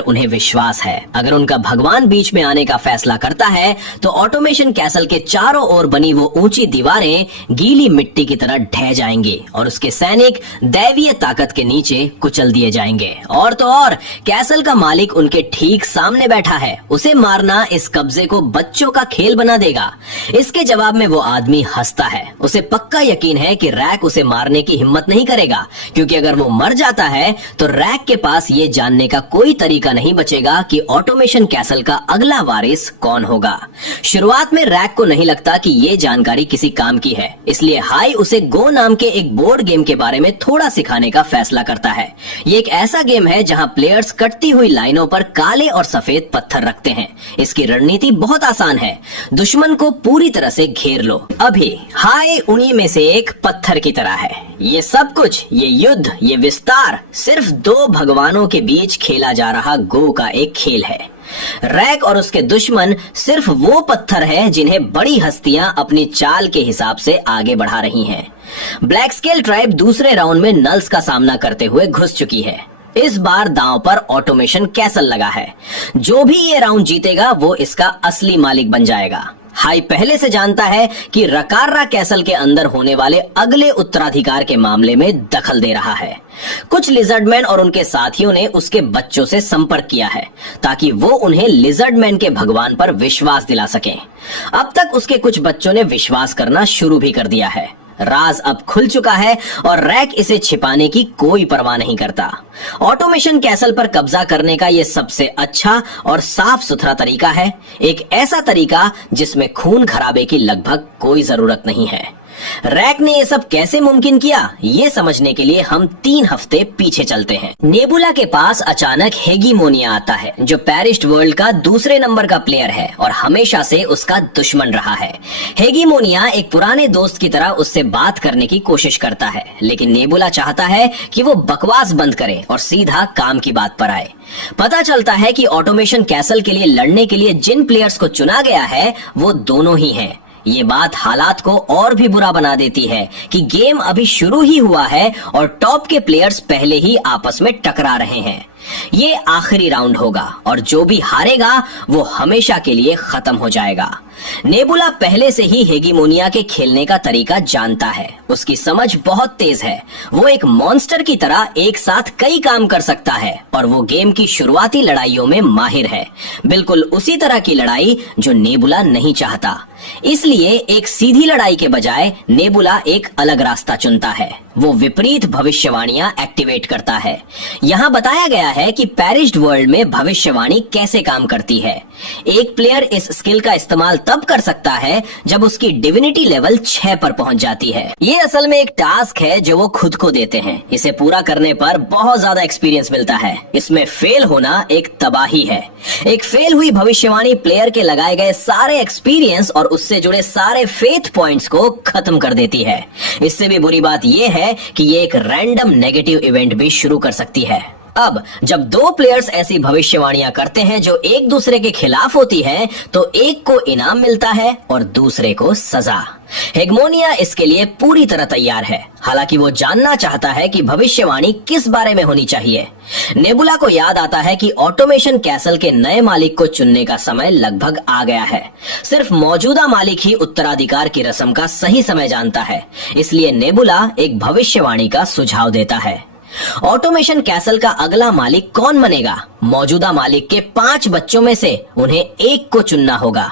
उन्हें विश्वास है। अगर उनका भगवान बीच में आने का फैसला करता है तो ऑटोमेशन कैसल के चारों ओर बनी वो ऊंची दीवारें गीली मिट्टी की तरह ढह जाएंगी और उसके सैनिक दैवीय ताकत के नीचे कुचल दिए जाएंगे। और तो और कैसल का मालिक उनके ठीक सामने बैठा है। उसे मारना इस कब्जे को बच्चों का खेल बना देगा। इसके जवाब में वो आदमी हंसता है। उसे पक्का यकीन है कि रैक उसे मारने की हिम्मत नहीं करेगा, क्योंकि अगर वो मर जाता है तो रैक के पास ये जानने का कोई तरीका नहीं बचेगा कि ऑटोमेशन कैसल का अगला वारिस कौन होगा। शुरुआत में रैक को नहीं लगता कि ये जानकारी किसी काम की है, इसलिए हाई उसे गो नाम के एक बोर्ड गेम के बारे में थोड़ा सिखाने का फैसला करता है। ये एक ऐसा गेम है जहां प्लेयर्स कटती हुई लाइनों पर काले और सफेद पत्थर रखते हैं। इसकी रणनीति बहुत आसान है, दुश्मन को पूरी तरह से घेर लो। अभी हाय उन्हीं में से एक पत्थर की तरह है। ये सब कुछ, ये युद्ध, ये विस्तार सिर्फ दो भगवानों के बीच खेला जा रहा गो का एक खेल है। रैक और उसके दुश्मन सिर्फ वो पत्थर है जिन्हें बड़ी हस्तियां अपनी चाल के हिसाब से आगे बढ़ा रही हैं। ब्लैक स्केल ट्राइब दूसरे राउंड में नल्स का सामना करते हुए घुस चुकी है। इस बार दांव पर ऑटोमेशन कैसल लगा है। जो भी ये राउंड जीतेगा वो इसका असली मालिक बन जाएगा। हाई पहले से जानता है कि रकाररा कैसल के अंदर होने वाले अगले उत्तराधिकार के मामले में दखल दे रहा है। कुछ लिजर्डमैन और उनके साथियों ने उसके बच्चों से संपर्क किया है ताकि वो उन्हें लिजर्डमैन के भगवान पर विश्वास दिला सकें। अब तक उसके कुछ बच्चों ने विश्वास करना शुरू भी कर दिया है। राज अब खुल चुका है और रैक इसे छिपाने की कोई परवाह नहीं करता। ऑटोमेशन कैसल पर कब्जा करने का यह सबसे अच्छा और साफ सुथरा तरीका है, एक ऐसा तरीका जिसमें खून खराबे की लगभग कोई जरूरत नहीं है। रैक ने ये सब कैसे मुमकिन किया, ये समझने के लिए हम 3 हफ्ते पीछे चलते हैं। नेबुला के पास अचानक हेगीमोनिया आता है, जो पेरिश्ड वर्ल्ड का दूसरे नंबर का प्लेयर है और हमेशा से उसका दुश्मन रहा है। हेगीमोनिया एक पुराने दोस्त की तरह उससे बात करने की कोशिश करता है, लेकिन नेबुला चाहता है कि वो बकवास बंद करे और सीधा काम की बात पर आए। पता चलता है कि ऑटोमेशन कैसल के लिए लड़ने के लिए जिन प्लेयर्स को चुना गया है वो दोनों ही हैं। ये बात हालात को और भी बुरा बना देती है कि गेम अभी शुरू ही हुआ है और टॉप के प्लेयर्स पहले ही आपस में टकरा रहे हैं। ये आखिरी राउंड होगा और जो भी हारेगा वो हमेशा के लिए खत्म हो जाएगा। नेबुला पहले से ही हेगीमोनिया के खेलने का तरीका जानता है। उसकी समझ बहुत तेज है। वो एक मॉन्स्टर की तरह एक साथ कई काम कर सकता है और वो गेम की शुरुआती लड़ाइयों में माहिर है, बिल्कुल उसी तरह की लड़ाई जो नेबुला नहीं चाहता। इसलिए एक सीधी लड़ाई के बजाय नेबुला एक अलग रास्ता चुनता है। वो विपरीत भविष्यवाणियां एक्टिवेट करता है। यहाँ बताया गया है कि पेरिश्ड वर्ल्ड में भविष्यवाणी कैसे काम करती है। एक प्लेयर इस स्किल का इस्तेमाल तब कर सकता है जब उसकी डिविनिटी लेवल 6 पर पहुंच जाती है। ये असल में एक टास्क है जो वो खुद को देते हैं। इसे पूरा करने पर बहुत ज्यादा एक्सपीरियंस मिलता है। इसमें फेल होना एक तबाही है। एक फेल हुई भविष्यवाणी प्लेयर के लगाए गए सारे एक्सपीरियंस और उससे जुड़े सारे फेथ पॉइंट्स को खत्म कर देती है। इससे भी बुरी बात यह है कि ये एक रैंडम नेगेटिव इवेंट भी शुरू कर सकती है। अब जब दो प्लेयर्स ऐसी भविष्यवाणियां करते हैं जो एक दूसरे के खिलाफ होती हैं, तो एक को इनाम मिलता है और दूसरे को सजा। हेगमोनिया इसके लिए पूरी तरह तैयार है। हालांकि वो जानना चाहता है कि भविष्यवाणी किस बारे में होनी चाहिए। नेबुला को याद आता है कि ऑटोमेशन कैसल के नए मालिक को चुनने का समय लगभग आ गया है। सिर्फ मौजूदा मालिक ही उत्तराधिकार की रस्म का सही समय जानता है। इसलिए नेबुला एक भविष्यवाणी का सुझाव देता है। ऑटोमेशन कैसल का अगला मालिक कौन बनेगा? मौजूदा मालिक के 5 बच्चों में से उन्हें एक को चुनना होगा।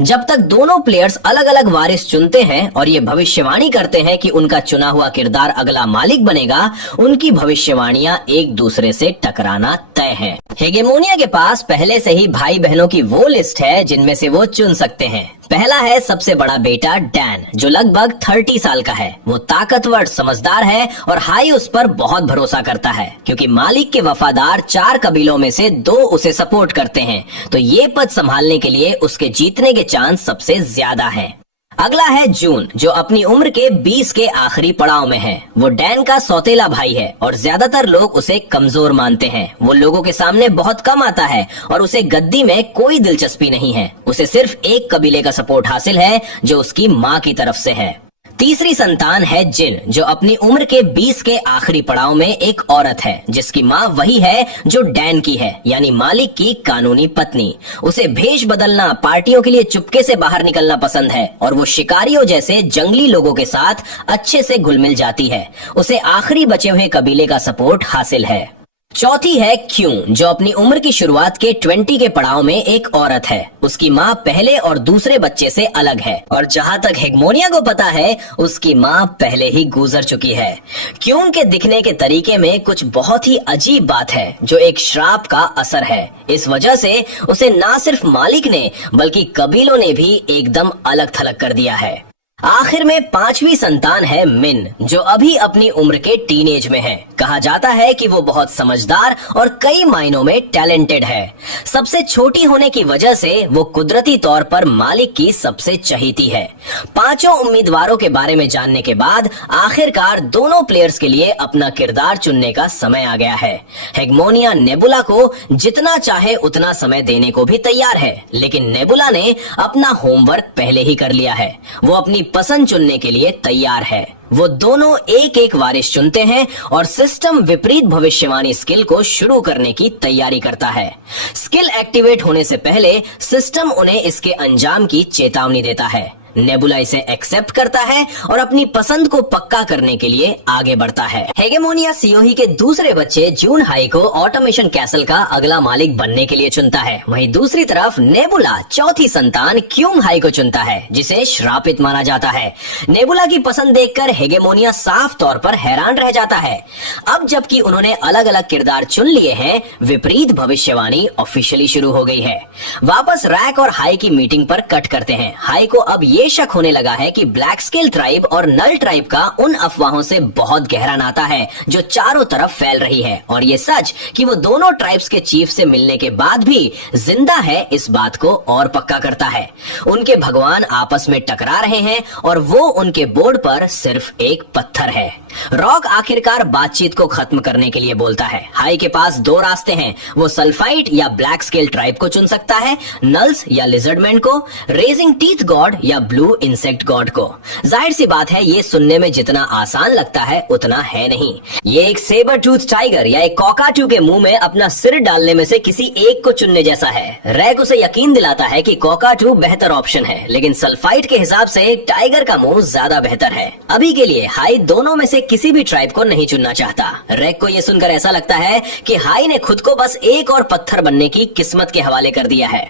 जब तक दोनों प्लेयर्स अलग अलग वारिस चुनते हैं और ये भविष्यवाणी करते हैं कि उनका चुना हुआ किरदार अगला मालिक बनेगा, उनकी भविष्यवाणियां एक दूसरे से टकराना तय है। हेगेमोनिया के पास पहले से ही भाई बहनों की वो लिस्ट है जिनमें से वो चुन सकते हैं। पहला है सबसे बड़ा बेटा डैन, जो लगभग 30 साल का है। वो ताकतवर, समझदार है और हाई उस पर बहुत भरोसा करता है, क्योंकि मालिक के वफादार 4 कबीलों में से 2 उसे सपोर्ट करते हैं, तो ये पद संभालने के लिए उसके जीतने के चांस सबसे ज्यादा हैं। अगला है जून, जो अपनी उम्र के 20 के आखिरी पड़ाव में है। वो डैन का सौतेला भाई है और ज्यादातर लोग उसे कमजोर मानते हैं। वो लोगों के सामने बहुत कम आता है और उसे गद्दी में कोई दिलचस्पी नहीं है। उसे सिर्फ एक कबीले का सपोर्ट हासिल है, जो उसकी माँ की तरफ से है। तीसरी संतान है जिन, जो अपनी उम्र के 20 के आखिरी पड़ाव में एक औरत है, जिसकी माँ वही है जो डैन की है, यानी मालिक की कानूनी पत्नी। उसे भेष बदलना, पार्टियों के लिए चुपके से बाहर निकलना पसंद है और वो शिकारियों जैसे जंगली लोगों के साथ अच्छे से घुल मिल जाती है। उसे आखिरी बचे हुए कबीले का सपोर्ट हासिल है। चौथी है क्यूं, जो अपनी उम्र की शुरुआत के 20 के पड़ाव में एक औरत है। उसकी माँ पहले और दूसरे बच्चे से अलग है और जहाँ तक हेगमोनिया को पता है, उसकी माँ पहले ही गुजर चुकी है। क्यूं के दिखने के तरीके में कुछ बहुत ही अजीब बात है, जो एक श्राप का असर है। इस वजह से उसे ना सिर्फ मालिक ने बल्कि कबीलों ने भी एकदम अलग थलग कर दिया है। आखिर में 5वीं संतान है मिन, जो अभी अपनी उम्र के टीनेज में है। कहा जाता है कि वो बहुत समझदार और कई मायनों में टैलेंटेड है। सबसे छोटी होने की वजह से वो कुदरती तौर पर मालिक की सबसे चहेती है। 5 उम्मीदवारों के बारे में जानने के बाद आखिरकार दोनों प्लेयर्स के लिए अपना किरदार चुनने का समय आ गया है। हेगमोनिया नेबुला को जितना चाहे उतना समय देने को भी तैयार है, लेकिन नेबुला ने अपना होमवर्क पहले ही कर लिया है। वो अपनी पसंद चुनने के लिए तैयार है। वो दोनों एक एक वारिस चुनते हैं और सिस्टम विपरीत भविष्यवाणी स्किल को शुरू करने की तैयारी करता है। स्किल एक्टिवेट होने से पहले सिस्टम उन्हें इसके अंजाम की चेतावनी देता है। नेबुला इसे एक्सेप्ट करता है और अपनी पसंद को पक्का करने के लिए आगे बढ़ता है। हेगेमोनिया सियोही के दूसरे बच्चे जून हाई को ऑटोमेशन कैसल का अगला मालिक बनने के लिए चुनता है। वहीं दूसरी तरफ नेबुला चौथी संतान क्यूंग हाई को चुनता है, जिसे श्रापित माना जाता है। नेबुला की पसंद देखकर हेगेमोनिया साफ तौर पर हैरान रह जाता है। अब जबकि उन्होंने अलग अलग किरदार चुन लिए हैं, विपरीत भविष्यवाणी ऑफिशियली शुरू हो गई है। वापस रैक और हाई की मीटिंग पर कट करते हैं। हाई को अब ये शक होने लगा है कि ब्लैक स्केल ट्राइब और नल ट्राइब का उन अफवाहों से बहुत गहरा नाता है जो चारों तरफ फैल रही है, और ये सच कि वो दोनों ट्राइब्स के चीफ से मिलने के बाद भी जिंदा है, इस बात को और पक्का करता है। उनके भगवान आपस में टकरा रहे हैं और वो उनके बोर्ड पर सिर्फ एक पत्थर है। रॉक आखिरकार बातचीत को खत्म करने के लिए बोलता है। हाई के पास 2 रास्ते हैं, वो सल्फाइट या ब्लैक स्केल ट्राइब को चुन सकता है, नल्स या लिजर्डमैन को, रेजिंग टीथ गॉड या ब्लू इंसेक्ट गॉड को। जाहिर सी बात है, ये सुनने में जितना आसान लगता है उतना है नहीं। ये एक सेबर टूथ टाइगर या एक कॉकाटू के मुंह में अपना सिर डालने में से किसी एक को चुनने जैसा है। रैक उसे यकीन दिलाता है कि कॉकाटू बेहतर ऑप्शन है, लेकिन सल्फाइट के हिसाब से टाइगर का मुंह ज्यादा बेहतर है। अभी के लिए हाई दोनों में से किसी भी ट्राइब को नहीं चुनना चाहता। रैक को यह सुनकर ऐसा लगता है कि हाई ने खुद को बस एक और पत्थर बनने की किस्मत के हवाले कर दिया है।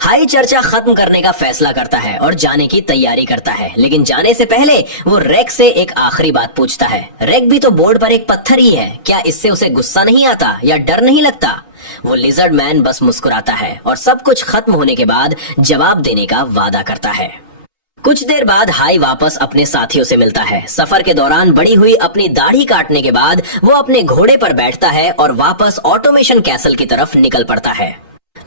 हाई चर्चा खत्म करने का फैसला करता है और जाने की तैयारी करता है, लेकिन जाने से पहले वो रैक से एक आखिरी बात पूछता है। रैक भी तो बोर्ड पर एक पत्थर ही है, क्या इससे उसे गुस्सा नहीं आता या डर नहीं लगता? वो लिजर्ड मैन बस मुस्कुराता है और सब कुछ खत्म होने के बाद जवाब देने का वादा करता है। कुछ देर बाद हाई वापस अपने साथियों से मिलता है। सफर के दौरान बड़ी हुई अपनी दाढ़ी काटने के बाद वो अपने घोड़े पर बैठता है और वापस ऑटोमेशन कैसल की तरफ निकल पड़ता है।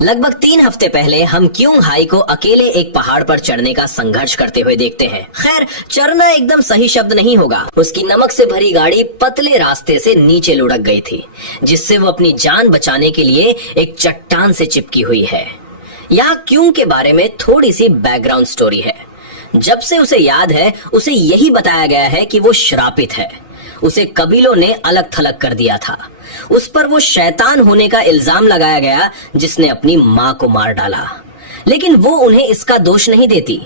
लगभग 3 हफ्ते पहले हम क्यूंग हाई को अकेले एक पहाड़ पर चढ़ने का संघर्ष करते हुए देखते हैं। खैर, चढ़ना एकदम सही शब्द नहीं होगा। उसकी नमक से भरी गाड़ी पतले रास्ते से नीचे लुढ़क गई थी, जिससे वो अपनी जान बचाने के लिए एक चट्टान से चिपकी हुई है। यहाँ क्यूंग के बारे में थोड़ी सी बैकग्राउंड स्टोरी है। जब से उसे याद है, उसे यही बताया गया है कि वो श्रापित है। उसे कबीलों ने अलग थलग कर दिया था। उस पर वो शैतान होने का इल्जाम लगाया गया, जिसने अपनी माँ को मार डाला। लेकिन वो उन्हें इसका दोष नहीं देती।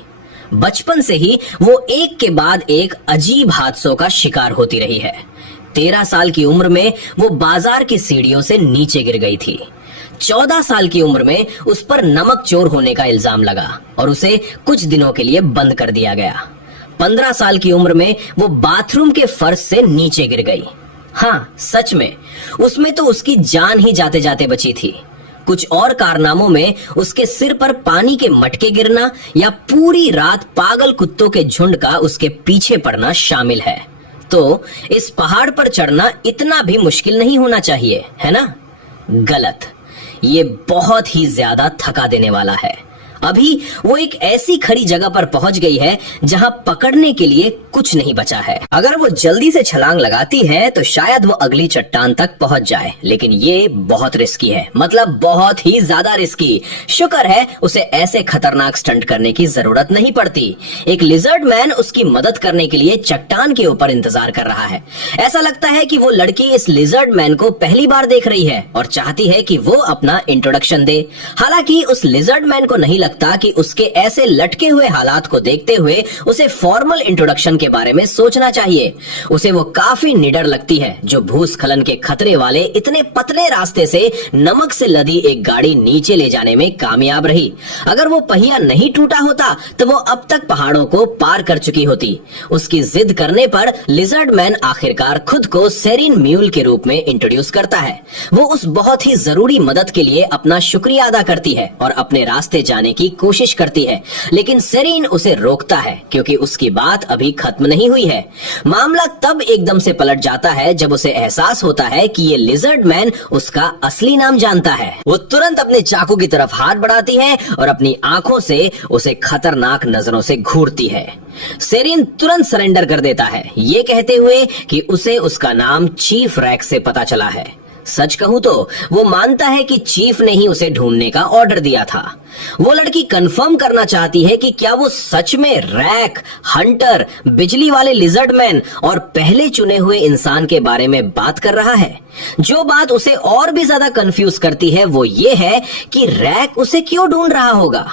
बचपन से ही वो एक के बाद एक अजीब हादसों का शिकार होती रही है। 13 साल की उम्र में वो बाजार की सीढ़ियों से नीचे गिर गई थी। 14 साल की उम्र में उस पर नमक चोर होने का इल्जाम लगा और उसे कुछ दिनों के लिए बंद कर दिया गया। 15 साल की उम्र में वो बाथरूम के फर्श से नीचे गिर गई। हाँ, सच में, उसमें तो उसकी जान ही जाते जाते बची थी। कुछ और कारनामों में उसके सिर पर पानी के मटके गिरना या पूरी रात पागल कुत्तों के झुंड का उसके पीछे पड़ना शामिल है। तो इस पहाड़ पर चढ़ना इतना भी मुश्किल नहीं होना चाहिए, है ना? गलत। ये बहुत ही ज्यादा थका देने वाला है। अभी वो एक ऐसी खड़ी जगह पर पहुंच गई है जहां पकड़ने के लिए कुछ नहीं बचा है। अगर वो जल्दी से छलांग लगाती है तो शायद वो अगली चट्टान तक पहुंच जाए, लेकिन ये बहुत रिस्की है, मतलब बहुत ही ज्यादा रिस्की। शुक्र है उसे ऐसे खतरनाक स्टंट करने की जरूरत नहीं पड़ती। एक लिजर्ड मैन उसकी मदद करने के लिए चट्टान के ऊपर इंतजार कर रहा है। ऐसा लगता है कि वो लड़की इस लिजर्ड मैन को पहली बार देख रही है और चाहती है कि वो अपना इंट्रोडक्शन दे। हालांकि उस लिजर्ड मैन को नहीं लगता कि उसके ऐसे लटके हुए हालात को देखते हुए उसे फॉर्मल इंट्रोडक्शन के बारे में सोचना चाहिए। उसे वो काफी निडर लगती है जो भूस्खलन के खतरे वाले इतने पतले रास्ते से नमक से लदी एक गाड़ी नीचे ले जाने में कामयाब रही। अगर वो पहिया नहीं टूटा होता तो वो अब तक पहाड़ों को पार कर चुकी होती। उसकी जिद करने पर लिजर्ड मैन आखिरकार खुद को सेरिन म्यूल के रूप में इंट्रोड्यूस करता है। वो उस बहुत ही जरूरी मदद के लिए अपना शुक्रिया अदा करती है और अपने रास्ते जाने की कोशिश करती है, लेकिन सेरिन उसे रोकता है क्योंकि उसकी बात अभी खत्म नहीं हुई है। मामला तब एकदम से पलट जाता है जब उसे एहसास होता है कि ये लिजर्ड मैन उसका असली नाम जानता है। वो तुरंत अपने चाकू की तरफ हाथ बढ़ाती है और अपनी आंखों से उसे खतरनाक नजरों से घूरती है। सेरिन तुरंत सरेंडर कर देता है, ये कहते हुए कि उसे उसका नाम चीफ रैक से पता चला है। सच कहूं तो वो मानता है कि चीफ ने ही उसे ढूंढने का ऑर्डर दिया था। वो लड़की कंफर्म करना चाहती है कि क्या वो सच में रैक, हंटर, बिजली वाले लिजर्ड मैन और पहले चुने हुए इंसान के बारे में बात कर रहा है। जो बात उसे और भी ज्यादा कंफ्यूज करती है वो ये है कि रैक उसे क्यों ढूंढ रहा होगा।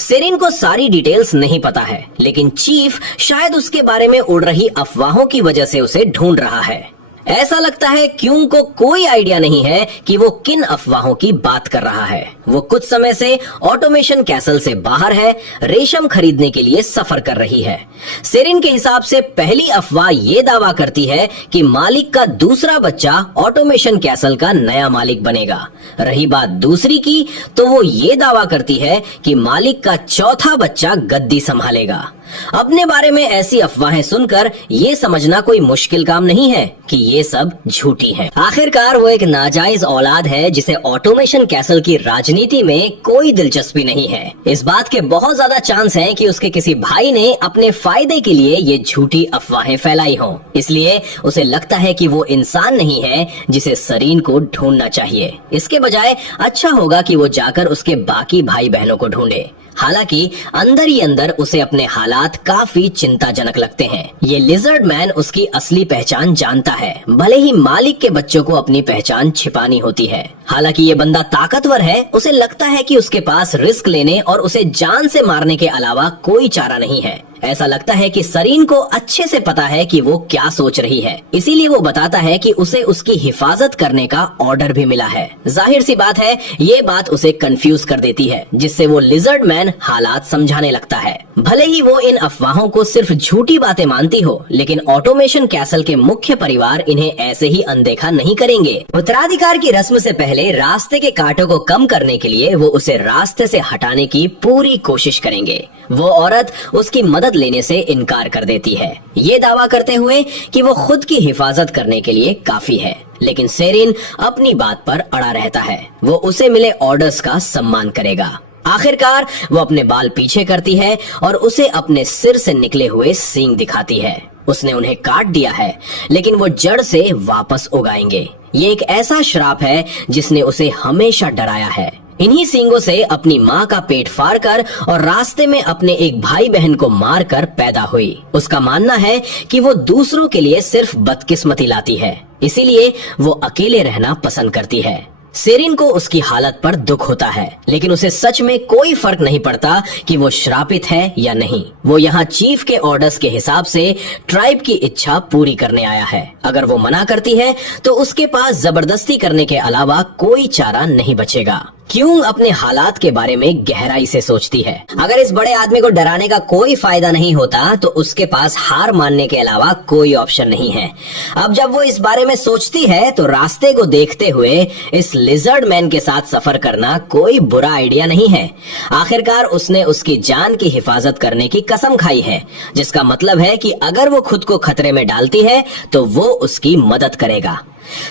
सेरिन को सारी डिटेल्स नहीं पता है, लेकिन चीफ शायद उसके बारे में उड़ रही अफवाहों की वजह से उसे ढूंढ रहा है। ऐसा लगता है क्यूंग को कोई आइडिया नहीं है कि वो किन अफवाहों की बात कर रहा है। वो कुछ समय से ऑटोमेशन कैसल से बाहर है, रेशम खरीदने के लिए सफर कर रही है। सेरिन के हिसाब से पहली अफवाह ये दावा करती है कि मालिक का दूसरा बच्चा ऑटोमेशन कैसल का नया मालिक बनेगा। रही बात दूसरी की तो वो ये दावा करती है कि मालिक का चौथा बच्चा गद्दी संभालेगा। अपने बारे में ऐसी अफवाहें सुनकर ये समझना कोई मुश्किल काम नहीं है कि ये सब झूठी है। आखिरकार वो एक नाजायज औलाद है जिसे ऑटोमेशन कैसल की राजनीति में कोई दिलचस्पी नहीं है। इस बात के बहुत ज्यादा चांस हैं कि उसके किसी भाई ने अपने फायदे के लिए ये झूठी अफवाहें फैलाई हों। इसलिए उसे लगता है कि वो इंसान नहीं है जिसे सेरिन को ढूंढना चाहिए। इसके बजाय अच्छा होगा कि वो जाकर उसके बाकी भाई बहनों को ढूंढे। हालांकि अंदर ही अंदर उसे अपने हालात काफी चिंताजनक लगते हैं। ये लिजर्ड मैन उसकी असली पहचान जानता है, भले ही मालिक के बच्चों को अपनी पहचान छिपानी होती है। हालांकि ये बंदा ताकतवर है, उसे लगता है कि उसके पास रिस्क लेने और उसे जान से मारने के अलावा कोई चारा नहीं है। ऐसा लगता है कि सेरिन को अच्छे से पता है कि वो क्या सोच रही है, इसीलिए वो बताता है कि उसे उसकी हिफाजत करने का ऑर्डर भी मिला है। जाहिर सी बात है ये बात उसे कंफ्यूज कर देती है, जिससे वो लिजर्ड मैन हालात समझाने लगता है। भले ही वो इन अफवाहों को सिर्फ झूठी बातें मानती हो, लेकिन ऑटोमेशन कैसल के मुख्य परिवार इन्हें ऐसे ही अनदेखा नहीं करेंगे। उत्तराधिकार की रस्म से पहले रास्ते के कांटों को कम करने के लिए वो उसे रास्ते से हटाने की पूरी कोशिश करेंगे। वो औरत उसकी मदद मदद लेने से इनकार कर देती है, ये दावा करते हुए कि वो खुद की हिफाजत करने के लिए काफी है। लेकिन सेरिन अपनी बात पर अड़ा रहता है, वो उसे मिले ऑर्डर्स का सम्मान करेगा। आखिरकार वो अपने बाल पीछे करती है और उसे अपने सिर से निकले हुए सींग दिखाती है। उसने उन्हें काट दिया है, लेकिन वो जड़ से वापस उगाएंगे। ये एक ऐसा श्राप है जिसने उसे हमेशा डराया है। इन्हीं सींगों से अपनी माँ का पेट फाड़कर और रास्ते में अपने एक भाई बहन को मारकर पैदा हुई। उसका मानना है कि वो दूसरों के लिए सिर्फ बदकिस्मती लाती है, इसीलिए वो अकेले रहना पसंद करती है। सेरिन को उसकी हालत पर दुख होता है, लेकिन उसे सच में कोई फर्क नहीं पड़ता कि वो श्रापित है या नहीं। वो यहाँ चीफ के ऑर्डर्स के हिसाब से ट्राइब की इच्छा पूरी करने आया है। अगर वो मना करती है तो उसके पास जबरदस्ती करने के अलावा कोई चारा नहीं बचेगा। क्यूंग अपने हालात के बारे में गहराई से सोचती है। अगर इस बड़े आदमी को डराने का कोई फायदा नहीं होता तो उसके पास हार मानने के अलावा कोई ऑप्शन नहीं है। अब जब वो इस बारे में सोचती है तो रास्ते को देखते हुए इस लिजर्ड मैन के साथ सफर करना कोई बुरा आइडिया नहीं है। आखिरकार उसने उसकी जान की हिफाजत करने की कसम खाई है, जिसका मतलब है कि अगर वो खुद को खतरे में डालती है तो वो उसकी मदद करेगा।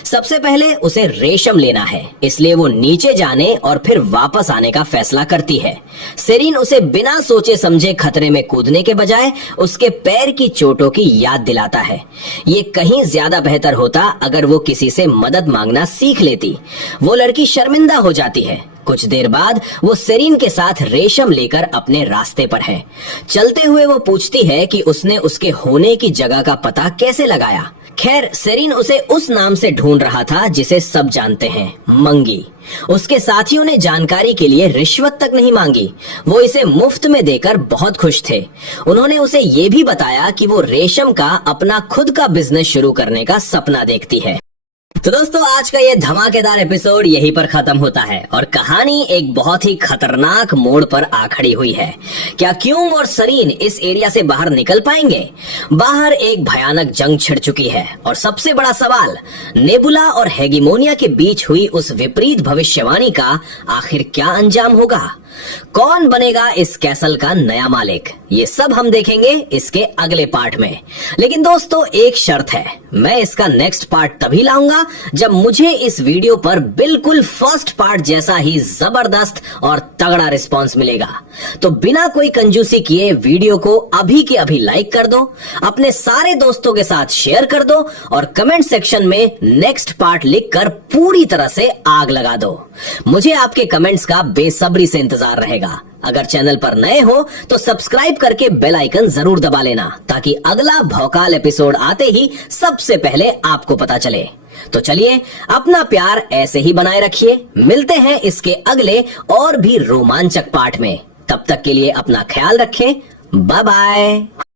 सबसे पहले उसे रेशम लेना है, इसलिए वो नीचे जाने और फिर वापस आने का फैसला करती है। सेरिन उसे बिना सोचे समझे खतरे में कूदने के बजाय उसके पैर की चोटों की याद दिलाता है। ये कहीं ज्यादा बेहतर होता अगर वो किसी से मदद मांगना सीख लेती। वो लड़की शर्मिंदा हो जाती है। कुछ देर बाद वो सेरिन के साथ रेशम लेकर अपने रास्ते पर है। चलते हुए वो पूछती है कि उसने उसके होने की जगह का पता कैसे लगाया। खैर, सेरिन उसे उस नाम से ढूंढ रहा था जिसे सब जानते हैं, मंगी। उसके साथियों ने जानकारी के लिए रिश्वत तक नहीं मांगी, वो इसे मुफ्त में देकर बहुत खुश थे। उन्होंने उसे ये भी बताया कि वो रेशम का अपना खुद का बिजनेस शुरू करने का सपना देखती है। तो दोस्तों, आज का ये धमाकेदार एपिसोड यहीं पर खत्म होता है और कहानी एक बहुत ही खतरनाक मोड़ पर आ खड़ी हुई है। क्या क्यूंग और सरीन इस एरिया से बाहर निकल पाएंगे? बाहर एक भयानक जंग छिड़ चुकी है और सबसे बड़ा सवाल, नेबुला और हेगेमोनिया के बीच हुई उस विपरीत भविष्यवाणी का आखिर क्या अंजाम होगा? कौन बनेगा इस कैसल का नया मालिक? ये सब हम देखेंगे इसके अगले पार्ट में। लेकिन दोस्तों, एक शर्त है, मैं इसका नेक्स्ट पार्ट तभी लाऊंगा जब मुझे इस वीडियो पर बिल्कुल फर्स्ट पार्ट जैसा ही जबरदस्त और तगड़ा रिस्पांस मिलेगा। तो बिना कोई कंजूसी किए वीडियो को अभी के अभी लाइक कर दो, अपने सारे दोस्तों के साथ शेयर कर दो और कमेंट सेक्शन में नेक्स्ट पार्ट लिखकर पूरी तरह से आग लगा दो। मुझे आपके कमेंट्स का बेसब्री से इंतजार रहेगा। अगर चैनल पर नए हो तो सब्सक्राइब करके बेल आइकन जरूर दबा लेना, ताकि अगला भौकाल एपिसोड आते ही सबसे पहले आपको पता चले। तो चलिए, अपना प्यार ऐसे ही बनाए रखिए। मिलते हैं इसके अगले और भी रोमांचक पार्ट में। तब तक के लिए अपना ख्याल रखें। Bye bye.